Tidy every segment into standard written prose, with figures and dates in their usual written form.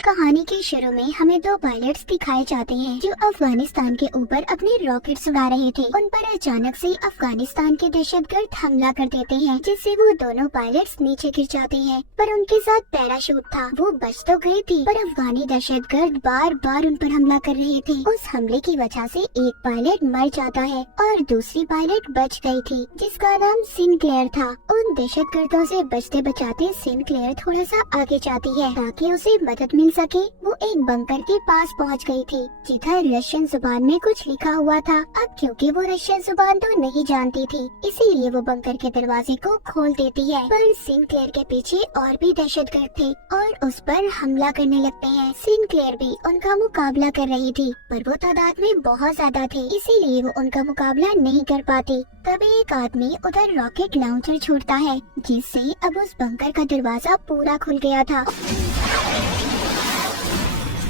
कहानी के शुरू में हमें दो पायलट्स दिखाए जाते हैं जो अफगानिस्तान के ऊपर अपने रॉकेट्स उड़ा रहे थे। उन पर अचानक से अफगानिस्तान के दहशतगर्द हमला कर देते हैं, जिससे वो दोनों पायलट्स नीचे गिर जाते हैं। पर उनके साथ पैराशूट था, वो बच तो गए थे, पर अफगानी दहशतगर्द बार बार उन पर हमला कर रहे थे। उस हमले की वजह से एक पायलट मर जाता है और दूसरी पायलट बच गई थी, जिसका नाम सिनक्लेयर था। उन दहशतगर्दों से बचते बचाते सिनक्लेयर थोड़ा सा आगे जाती है ताकि उसे मदद मिल सके। वो एक बंकर के पास पहुंच गई थी जिधर रशियन जुबान में कुछ लिखा हुआ था। अब क्योंकि वो रशियन जुबान तो नहीं जानती थी, इसीलिए वो बंकर के दरवाजे को खोल देती है। पर सिनक्लेयर के पीछे और भी दहशतगर्द थे और उस पर हमला करने लगते हैं। सिनक्लेयर भी उनका मुकाबला कर रही थी, पर वो तादाद में बहुत ज्यादा थे, इसीलिए वो उनका मुकाबला नहीं कर पाती। तभी एक आदमी उधर रॉकेट लॉन्चर छोड़ता है, जिससे अब उस बंकर का दरवाजा पूरा खुल गया था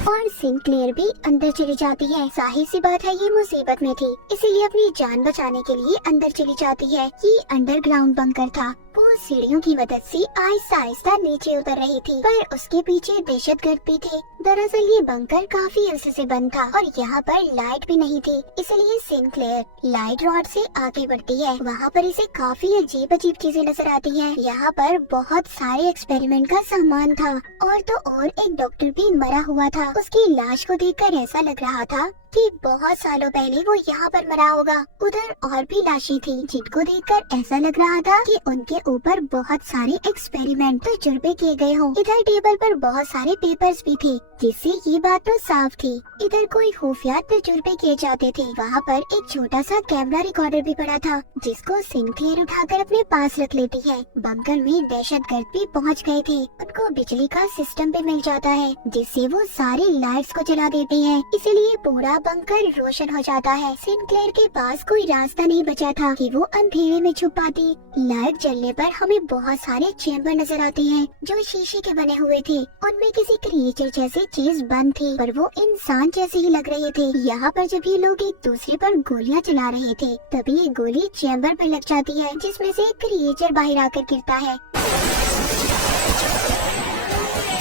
और सिनक्लेयर भी अंदर चली जाती है। जाहिर सी बात है, ये मुसीबत में थी, इसीलिए अपनी जान बचाने के लिए अंदर चली जाती है। ये अंडरग्राउंड बंकर था। वो सीढ़ियों की मदद से आहिस्ता आहिस्ता नीचे उतर रही थी, पर उसके पीछे दहशतगर्द भी थे। दरअसल ये बंकर काफी अरसे से बंद था और यहाँ पर लाइट भी नहीं थी, इसलिए सिनक्लेयर लाइट रॉड से आगे बढ़ती है। वहाँ पर इसे काफी अजीब अजीब चीजें नजर आती हैं। यहाँ पर बहुत सारे एक्सपेरिमेंट का सामान था और तो और एक डॉक्टर भी मरा हुआ था। उसकी लाश को देखकर ऐसा लग रहा था कि बहुत सालों पहले वो यहाँ पर मरा होगा। उधर और भी लाशें थी जिनको देखकर ऐसा लग रहा था कि उनके ऊपर बहुत सारे एक्सपेरिमेंट तजुर्बे किए गए हों। इधर टेबल पर बहुत सारे पेपर्स भी थे, जिससे ये बात तो साफ थी इधर कोई खुफिया तजुर्बे किए जाते थे। वहाँ पर एक छोटा सा कैमरा रिकॉर्डर भी पड़ा था, जिसको सिनक्लेयर उठाकर अपने पास रख लेती है। बंकर में दहशतगर्द भी पहुँच गए थे। उनको बिजली का सिस्टम भी मिल जाता है, जिससे वो सारी लाइट्स को जला देते हैं, इसीलिए पूरा बंकर रोशन हो जाता है। सिनक्लेयर के पास कोई रास्ता नहीं बचा था कि वो अंधेरे में छुप पाती। लाइट जलने पर हमें बहुत सारे चेम्बर नजर आते हैं जो शीशे के बने हुए थे। उनमें किसी क्रिएचर जैसी चीज बंद थी, पर वो इंसान जैसे ही लग रहे थे। यहाँ पर जब ये लोग एक दूसरे पर गोलियां चला रहे थे, तभी एक गोली चेम्बर पर लग जाती है, जिसमें से एक क्रिएचर बाहर आकर गिरता है।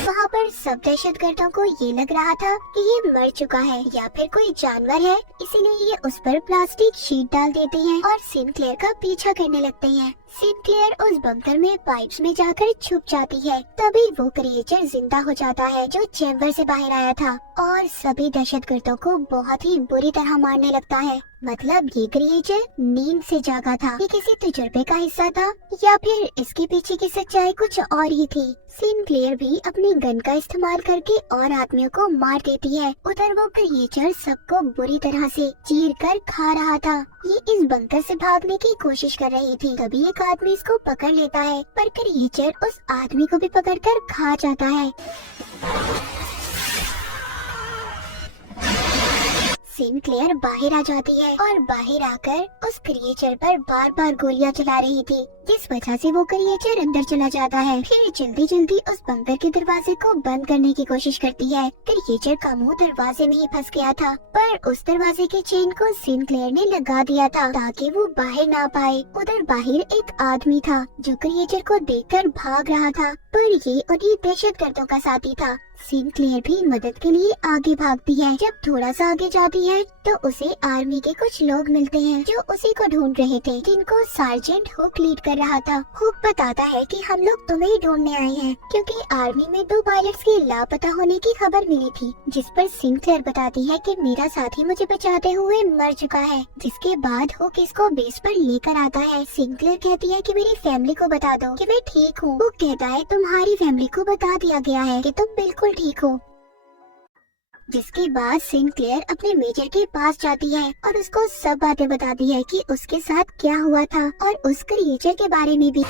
वहाँ पर सब दहशतगर्दों को ये लग रहा था कि ये मर चुका है या फिर कोई जानवर है, इसीलिए ये उस पर प्लास्टिक शीट डाल देते हैं और सिनक्लेयर का पीछा करने लगते हैं। सिनक्लेयर उस बंकर में पाइप्स में जाकर छुप जाती है। तभी वो क्रिएचर जिंदा हो जाता है जो चैम्बर से बाहर आया था और सभी दहशतगर्दों को बहुत ही बुरी तरह मारने लगता है। मतलब ये क्रिएचर नींद से जागा था, ये किसी तजुर्बे का हिस्सा था या फिर इसके पीछे की सच्चाई कुछ और ही थी। सिनक्लेयर भी अपनी गन का इस्तेमाल करके और आदमियों को मार देती है। उधर वो क्रिएचर सबको बुरी तरह से चीर कर खा रहा था। ये इस बंकर से भागने की कोशिश कर रही थी, तभी एक आदमी इसको पकड़ लेता है, पर क्रिएचर उस आदमी को भी पकड़कर खा जाता है। सिनक्लेयर बाहर आ जाती है और बाहर आकर उस क्रिएचर पर बार बार गोलियां चला रही थी, जिस वजह से वो क्रिएचर अंदर चला जाता है। फिर जल्दी जल्दी उस बंकर के दरवाजे को बंद करने की कोशिश करती है। क्रिएचर का मुंह दरवाजे में ही फंस गया था, पर उस दरवाजे के चेन को सिनक्लेयर ने लगा दिया था ताकि वो बाहर ना पाए। उधर बाहर एक आदमी था जो क्रिएचर को देखकर भाग रहा था, पर ये उन्हीं दहशतगर्दों का साथी था। सिनक्लेयर भी मदद के लिए आगे भागती है। जब थोड़ा सा आगे जाती है तो उसे आर्मी के कुछ लोग मिलते हैं जो उसी को ढूंढ रहे थे, जिनको सार्जेंट हुक लीड कर रहा था। हुक बताता है कि हम लोग तुम्हें ही ढूंढने आए हैं, क्योंकि आर्मी में 2 पायलट्स के लापता होने की खबर मिली थी। जिस पर सिनक्लेयर बताती है कि मेरा साथी मुझे बचाते हुए मर चुका है। जिसके बाद हुक इसको बेस पर लेकर आता है। सिनक्लेयर कहती है कि मेरी फैमिली को बता दो कि मैं ठीक हूँ। हुक कहता है तुम्हारी फैमिली को बता दिया गया है कि तुम बिल्कुल ठीक हो। जिसके बाद सिनक्लेयर अपने मेजर के पास जाती है और उसको सब बातें बताती है कि उसके साथ क्या हुआ था और उस क्रिएचर के बारे में भी।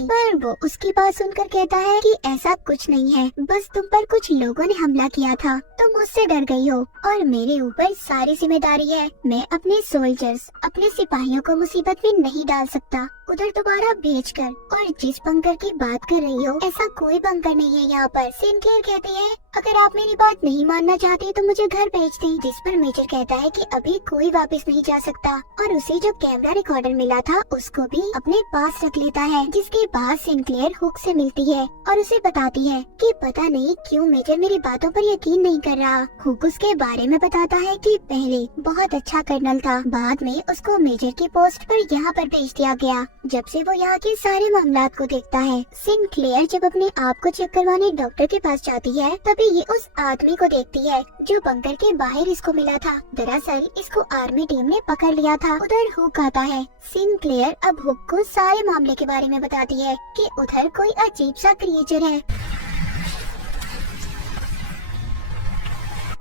पर वो उसकी बात सुनकर कहता है कि ऐसा कुछ नहीं है, बस तुम पर कुछ लोगों ने हमला किया था, तुम मुझसे डर गई हो और मेरे ऊपर सारी जिम्मेदारी है। मैं अपने सोल्जर्स, अपने सिपाहियों को मुसीबत में नहीं डाल सकता उधर दोबारा भेजकर। और जिस बंकर की बात कर रही हो, ऐसा कोई बंकर नहीं है यहाँ पर। सिनक्लेयर कहती है अगर आप मेरी बात नहीं मानना चाहते तो मुझे घर भेज दें। जिस पर मेजर कहता है कि अभी कोई वापस नहीं जा सकता और उसे जो कैमरा रिकॉर्डर मिला था उसको भी अपने पास रख लेता है। जिसके बाद सिंक्लेयर हुक से मिलती है और उसे बताती है कि पता नहीं क्यों मेजर मेरी बातों पर यकीन नहीं कर रहा। हुक उसके बारे में बताता है कि पहले बहुत अच्छा कर्नल था, बाद में उसको मेजर की पोस्ट पर यहाँ पर भेज दिया गया। जब से वो यहाँ के सारे मामलात को देखता है। सिंक्लेयर जब अपने आप को चेक करवाने डॉक्टर के पास जाती है तभी ये उस आदमी को देखती है जो बंकर के बाहर इसको मिला था। दरअसल इसको आर्मी टीम ने पकड़ लिया था। उधर हुक आता है। सिंक्लेयर अब हुक को सारे मामले के बारे में बताती है कि उधर कोई अजीब सा क्रिएचर है।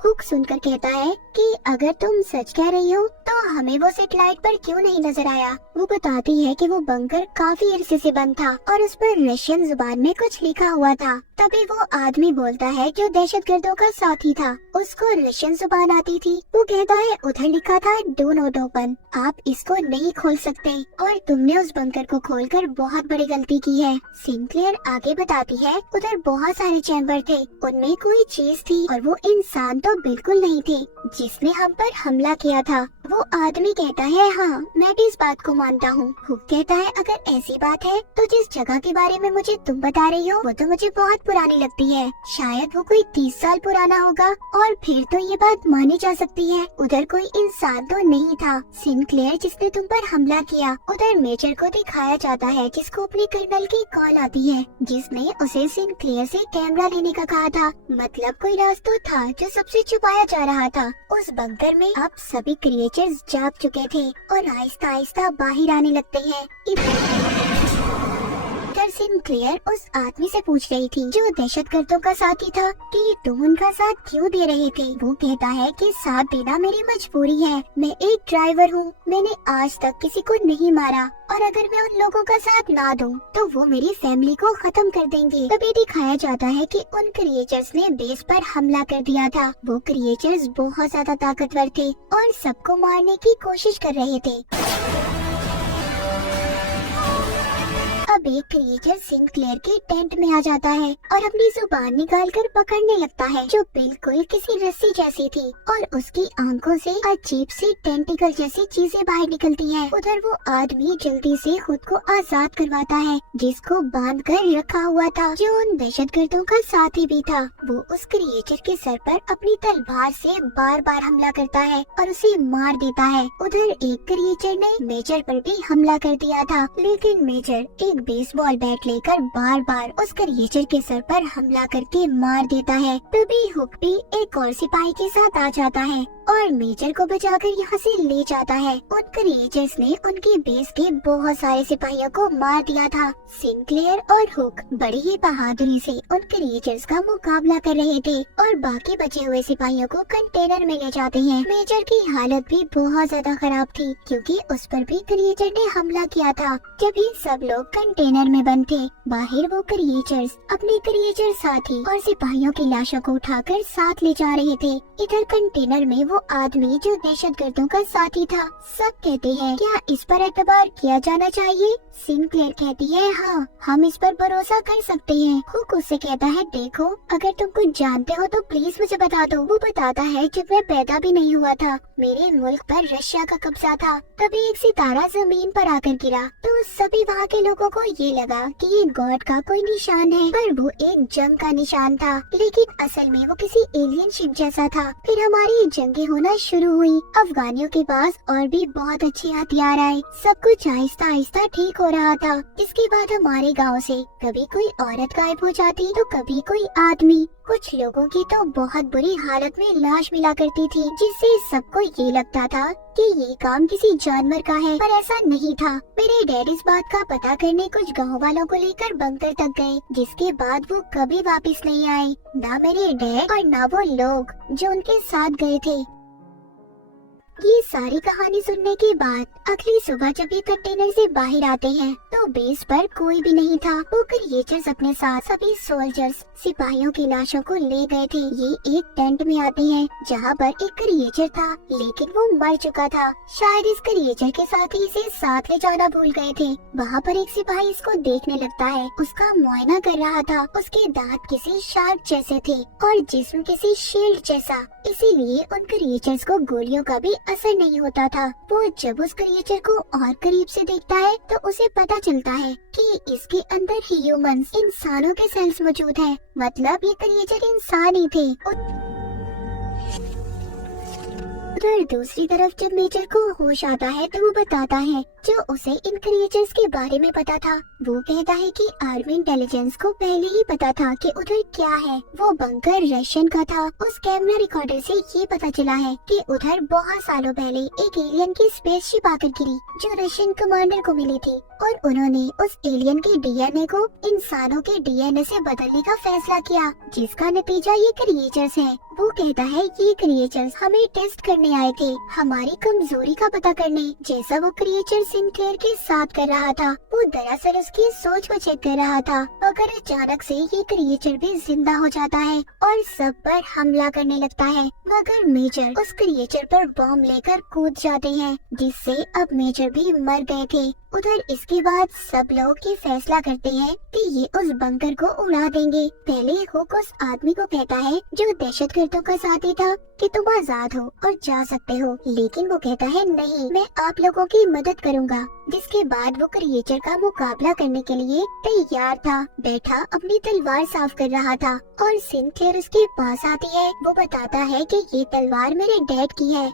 हुक सुनकर कहता है कि अगर तुम सच कह रही हो तो हमें वो सैटेलाइट पर क्यों नहीं नजर आया। वो बताती है कि वो बंकर काफी अरसे से बंद था और उस पर रशियन जुबान में कुछ लिखा हुआ था। तभी वो आदमी बोलता है जो दहशतगर्दों का साथी था, उसको रशियन जुबान आती थी। वो कहता है उधर लिखा था डू नॉट ओपन, आप इसको नहीं खोल सकते और तुमने उस बंकर को खोलकर बहुत बड़ी गलती की है। सिंक्लेयर आगे बताती है उधर बहुत सारे चैम्बर थे, उनमें कोई चीज थी और वो इंसान तो बिल्कुल नहीं थी जिसने हम पर हमला किया था। वो आदमी कहता है हाँ मैं भी इस बात को मानता हूँ। हुक कहता है अगर ऐसी बात है तो जिस जगह के बारे में मुझे तुम बता रही हो वो तो मुझे बहुत पुरानी लगती है, शायद वो कोई 30 साल पुराना होगा और फिर तो ये बात मानी जा सकती है उधर कोई इंसान तो नहीं था। सिंक्लेयर जिसने तुम पर हमला किया उधर मेजर को दिखाया जाता है जिसको अपने कर्नल की कॉल आती है जिसने उसे सिंक्लेयर से कैमरा लेने का कहा था। मतलब कोई राज तो था जो सबसे छुपाया जा रहा था। उस बंकर में अब सभी क्रिएचर्स जाग चुके थे और आहिस्ता आहिस्ता बाहर आने लगते हैं। सिंक्लेयर उस आदमी से पूछ रही थी जो दहशतगर्दों का साथी था कि तुम उनका साथ क्यों दे रहे थे। वो कहता है कि साथ देना मेरी मजबूरी है, मैं एक ड्राइवर हूँ, मैंने आज तक किसी को नहीं मारा और अगर मैं उन लोगों का साथ ना दूं तो वो मेरी फैमिली को खत्म कर देंगे। तभी दिखाया जाता है कि उन क्रिएचर्स ने बेस पर हमला कर दिया था। वो क्रिएचर्स बहुत ज्यादा ताकतवर थे और सबको मारने की कोशिश कर रहे थे। अब एक क्रिएचर सिंक्लेयर के टेंट में आ जाता है और अपनी जुबान निकालकर पकड़ने लगता है जो बिल्कुल किसी रस्सी जैसी थी और उसकी आंखों से अजीब सी टेंटिकल जैसी चीजें बाहर निकलती हैं। उधर वो आदमी जल्दी से खुद को आजाद करवाता है जिसको बांध कर रखा हुआ था जो उन दहशतगर्दों का साथी भी था। वो उस क्रिएचर के सर पर अपनी तलवार से बार बार हमला करता है और उसे मार देता है। उधर एक क्रिएचर ने मेजर पर भी हमला कर दिया था लेकिन मेजर एक बेसबॉल बैट लेकर बार बार उस क्रिएचर के सर पर हमला करके मार देता है। तभी हुक भी एक और सिपाही के साथ आ जाता है और मेजर को बचाकर यहाँ से ले जाता है। उन क्रिएचर्स ने उनके बेस के बहुत सारे सिपाहियों को मार दिया था। सिंक्लेयर और हुक बड़ी ही बहादुरी से उन क्रिएचर्स का मुकाबला कर रहे थे और बाकी बचे हुए सिपाहियों को कंटेनर में ले जाते हैं। मेजर की हालत भी बहुत ज्यादा खराब थी क्योंकि उस पर भी क्रिएचर ने हमला किया था। जब ये सब लोग कंटेनर में बंद थे, बाहर वो क्रिएचर्स अपने क्रिएचर साथी और सिपाहियों की लाशों को उठाकर साथ ले जा रहे थे। इधर कंटेनर में वो आदमी जो दहशतगर्दों का साथी था। सब कहते हैं क्या इस पर एतबार किया जाना चाहिए। सिंक्लेयर कहती है हाँ हम इस पर भरोसा कर सकते हैं। हुक उससे कहता है देखो अगर तुम कुछ जानते हो तो प्लीज मुझे बता दो। वो बताता है जब मैं पैदा भी नहीं हुआ था मेरे मुल्क पर रशिया का कब्जा था, तभी एक सितारा जमीन पर आकर गिरा तो सभी वहाँ के लोगों को ये लगा कि ये गॉड का कोई निशान है, पर वो एक जंग का निशान था लेकिन असल में वो किसी एलियन शिप जैसा था। फिर हमारी जंगें होना शुरू हुई। अफगानियों के पास और भी बहुत अच्छे हथियार आए, सब कुछ आहिस्ता आहिस्ता ठीक हो रहा था। इसके बाद हमारे गांव से कभी कोई औरत गायब हो जाती तो कभी कोई आदमी। कुछ लोगों की तो बहुत बुरी हालत में लाश मिला करती थी जिससे सबको ये लगता था कि ये काम किसी जानवर का है, पर ऐसा नहीं था। मेरे डैड इस बात का पता करने कुछ गांव वालों को लेकर बंकर तक गए जिसके बाद वो कभी वापस नहीं आए, ना मेरे डैड और ना वो लोग जो उनके साथ गए थे। ये सारी कहानी सुनने के बाद अगली सुबह जब ये कंटेनर से बाहर आते हैं तो बेस पर कोई भी नहीं था। वो क्रिएचर्स अपने साथ सभी सोल्जर्स सिपाहियों की लाशों को ले गए थे। ये एक टेंट में आते हैं जहाँ पर एक क्रिएचर था, लेकिन वो मर चुका था। शायद इस क्रिएचर के साथ ही इसे साथ ले जाना भूल गए थे। वहाँ पर एक सिपाही इसको देखने लगता है, उसका मुआयना कर रहा था। उसके दांत किसी शार्क जैसे थे और जिस्म किसी शील्ड जैसा, इसीलिए उन क्रिएचर्स को गोलियों का भी असर नहीं होता था। वो जब उस क्रिएचर को और करीब से देखता है तो उसे पता चलता है कि इसके अंदर ह्यूमंस इंसानों के सेल्स मौजूद हैं। मतलब ये क्रिएचर इंसान ही थे। उधर दूसरी तरफ जब मेजर को होश आता है तो वो बताता है जो उसे इन क्रिएचर्स के बारे में पता था। वो कहता है कि आर्मी इंटेलिजेंस को पहले ही पता था कि उधर क्या है। वो बंकर रशियन का था। उस कैमरा रिकॉर्डर से ये पता चला है कि उधर बहुत सालों पहले एक एलियन की स्पेसशिप आकर गिरी जो रशियन कमांडर को मिली थी और उन्होंने उस एलियन के डीएनए को इंसानों के डीएनए से बदलने का फैसला किया, जिसका नतीजा ये क्रिएचर्स है। वो कहता है ये क्रिएचर्स हमें टेस्ट करने आए थे, हमारी कमजोरी का पता करने, जैसा वो क्रिएचर सिंक्लेयर के साथ कर रहा था। वो दरअसल उसकी सोच को चेक कर रहा था। अगर अचानक से ये क्रिएचर भी जिंदा हो जाता है और सब पर हमला करने लगता है, मगर मेजर उस क्रिएचर पर बॉम्ब लेकर कूद जाते हैं, जिससे अब मेजर भी मर गए थे। उधर इसके बाद सब लोग ये फैसला करते हैं कि ये उस बंकर को उड़ा देंगे। पहले हुक उस आदमी को कहता है जो दहशतगर्दों का साथी था कि तुम आजाद हो और जा सकते हो, लेकिन वो कहता है नहीं, मैं आप लोगों की मदद करूंगा। जिसके बाद वो क्रिएचर का मुकाबला करने के लिए तैयार था। बैठा अपनी तलवार साफ कर रहा था और सिंक्लेयर उसके पास आती है। वो बताता है कि ये तलवार मेरे डैड की है।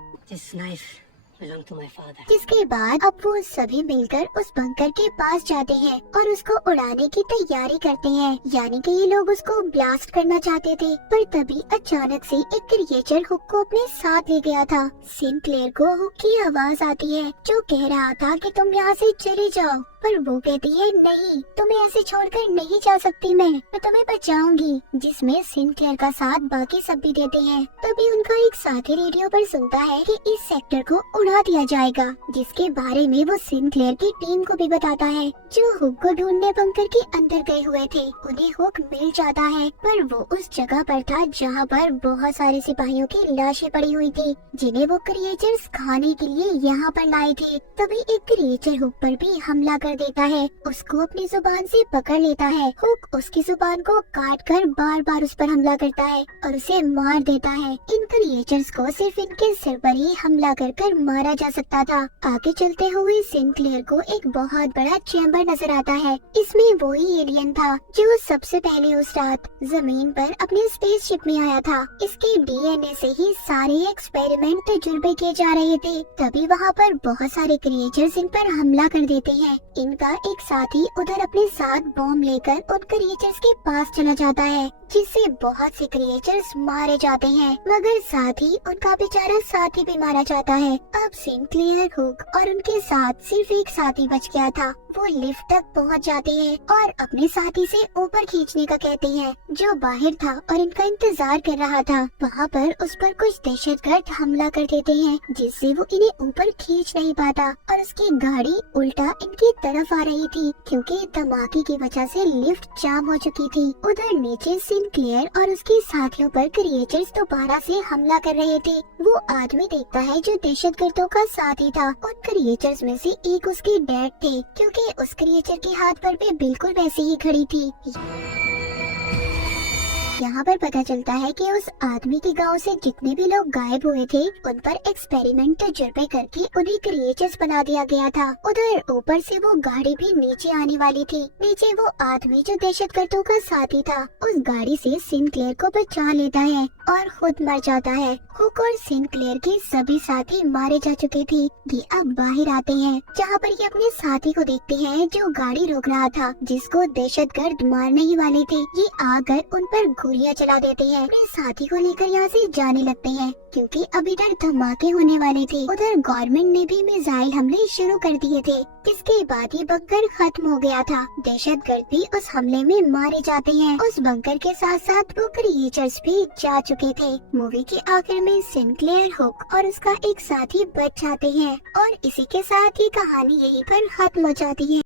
जिसके बाद अब वो सभी मिलकर उस बंकर के पास जाते हैं और उसको उड़ाने की तैयारी करते हैं। यानी कि ये लोग उसको ब्लास्ट करना चाहते थे, पर तभी अचानक से एक क्रिएचर हुक को अपने साथ ले गया था। सिंक्लेयर को हुक की आवाज आती है जो कह रहा था कि तुम यहाँ से चले जाओ, पर वो कहती है नहीं, तुम्हें ऐसे छोड़कर नहीं जा सकती, मैं तुम्हें बचाऊंगी। जिसमें सिंक्लेयर का साथ बाकी सब भी देते हैं। तभी उनका एक साथी रेडियो पर सुनता है कि इस सेक्टर को उड़ा दिया जाएगा, जिसके बारे में वो सिंक्लेयर की टीम को भी बताता है जो हुक को ढूंढने बंकर के अंदर गए हुए थे। उन्हें हुक मिल जाता है, पर वो उस जगह पर था जहाँ पर बहुत सारे सिपाहियों की लाशें पड़ी हुई थी, जिन्हें वो क्रिएचर्स खाने के लिए यहाँ पर लाए थे। तभी एक क्रिएचर हुक पर भी हमला कर देता है, उसको अपनी जुबान से पकड़ लेता है। हुक उसकी जुबान को काट कर बार बार उस पर हमला करता है और उसे मार देता है। इन क्रिएचर्स को सिर्फ इनके सिर पर ही हमला कर मारा जा सकता था। आगे चलते हुए सिंक्लेयर को एक बहुत बड़ा चैम्बर नजर आता है। इसमें वही एलियन था जो सबसे पहले उस रात जमीन पर अपने स्पेसशिप में आया था। इसके डीएनए से ही सारे एक्सपेरिमेंट तजुर्बे किए जा रहे थे। तभी वहाँ पर बहुत सारे क्रिएचर्स इन पर हमला कर देते हैं। इनका एक साथी उधर अपने साथ बॉम्ब लेकर उन क्रिएचर्स के पास चला जाता है, जिससे बहुत से क्रिएचर्स मारे जाते हैं, मगर साथ ही उनका बेचारा साथी भी मारा जाता है। अब सिंक्लेयर, हुक और उनके साथ सिर्फ एक साथी बच गया था। वो लिफ्ट तक पहुंच जाते हैं और अपने साथी से ऊपर खींचने का कहते हैं, जो बाहर था और इनका इंतजार कर रहा था। वहाँ पर उस पर कुछ दहशतगर्द हमला कर देते हैं, जिससे वो इन्हें ऊपर खींच नहीं पाता और उसकी गाड़ी उल्टा इनकी तरफ आ रही थी, क्योंकि धमाके की वजह से लिफ्ट जाम हो चुकी थी। उधर नीचे सिंक्लेयर और उसके साथियों पर क्रिएचर्स दोबारा से हमला कर रहे थे। वो आदमी देखता है जो दहशतगर्दों का साथी था। उन क्रिएचर्स में से एक उसके डैड थे, क्योंकि उस क्रिएचर के हाथ पर भी बिल्कुल वैसे ही खड़ी थी। यहाँ पर पता चलता है कि उस आदमी के गांव से जितने भी लोग गायब हुए थे, उन पर एक्सपेरिमेंट तजुर्बे करके उन्हें क्रिएचर्स बना दिया गया था। उधर ऊपर से वो गाड़ी भी नीचे आने वाली थी। नीचे वो आदमी जो दहशतगर्दों का साथी था, उस गाड़ी से सिंक्लेयर को बचा लेता है और खुद मर जाता है। हुक और सिंक्लेयर के सभी साथी मारे जा चुके थे। ये अब बाहर आते हैं, जहाँ पर ये अपने साथी को देखते हैं जो गाड़ी रोक रहा था, जिसको दहशतगर्द मारने ही वाले थे। ये आकर उन पर गोलियां चला देते हैं, अपने साथी को लेकर यहाँ से जाने लगते हैं क्योंकि अभी तक धमाके होने वाले थे। उधर गवर्नमेंट ने भी मिसाइल हमले शुरू कर दिए थे। इसके बाद ये बंकर खत्म हो गया था। दहशतगर्द भी उस हमले में मारे जाते हैं। उस बंकर के साथ साथ वो क्रिएचर्स भी जा चुके थे। मूवी के आखिर में सिंक्लेयर, हुक और उसका एक साथी बच जाते हैं और इसी के साथ ये कहानी यहीं पर खत्म हो जाती है।